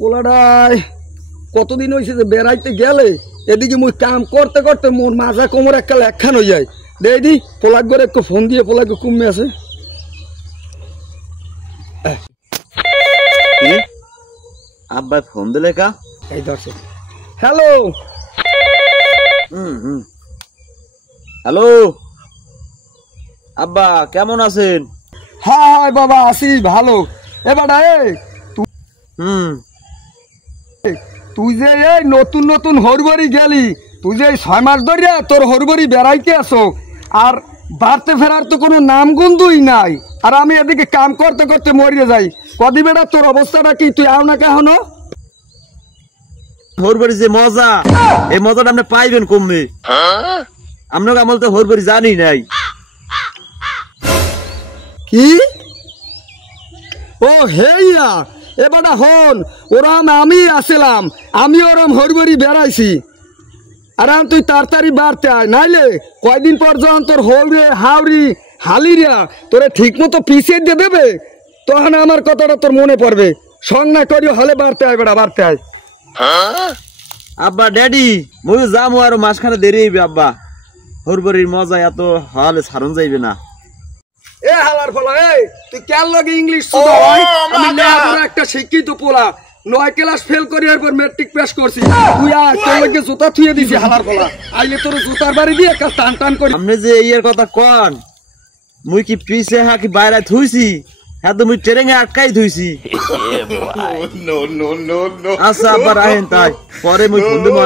পোলাডাই কতদিন হয়েছে যে বেড়াইতে গেলে এদিকে মুই কাম করতে করতে মোর মাজা কোমর একটা লেখান হয়ে যায়। দেদি পোলাক করে একটু ফোন দিয়ে পোলাকে কমে আছে। আব্বা ফোন দিলে কা? এই ধরছে। হ্যালো হ্যালো আব্বা, কেমন আছেন? হ্যাঁ হ্যাঁ বাবা আছি ভালো। এবারে তুই যে এই নতুন নতুন হরবরি গেলি, তুই যে 6 মাস ধরে তোর হরবরি বেড়াইতে আসো আর বাড়তে ফেরার তো কোনো নাম গন্ধই নাই, আর আমি এদিকে কাম করতে করতে মরিয়ে যাই। কদি বেটা তোর অবস্থাটা কি? তুই আও না কেন? হরবরি যে মজা, এই মজাটা আপনি পাইবেন কমবে। আপনাকে আমল তো হরবরি জানি নাই। কি? ও হেইয়া এবারটা হন, ওরাম আমি আসলাম, আমি ওরম হরবরি বেড়াইছি। আরাম তুই তাড়াতাড়ি বাড়তে আয়, নাইলে কয়দিন পর যখন তোর হৌরে হাওড়ি হালিরা তোরে ঠিক মতো পিছিয়ে দিয়ে দেবে, তখন আমার কথাটা তোর মনে পড়বে। সং না করিও হলে বাড়তে আয় বেড়া, বাড়তে আয়। আব্বা ড্যাডি মুই যামু, আরো মাসখানে দেরি হইবে আব্বা। হরবরির মজা এত হলে ছাড়ন যাইবে না। এ হালার ফলা, এই তুই কেন লগে ইংলিশ শুধু হয়? আমি লেখাপড়া একটা শিক্ষিত পোলা, 9 ক্লাস ফেল করি এরপর ম্যাট্রিক পাস করছি। তুই আর তোর লগে জুতা থুয়ে দিছি হালার ফলা, আইলে তোর জুতার বাড়ি দিয়ে একটা টান টান করি। আপনি যে ইয়ের কথা কন, মুই কি পিছে হ্যাঁ কি বাইরে থুইছি? হ্যাঁ তো মুই ট্রেনে আটকাই থুইছি। আচ্ছা আবার আহেন তাই, পরে মুই ফোন দেব।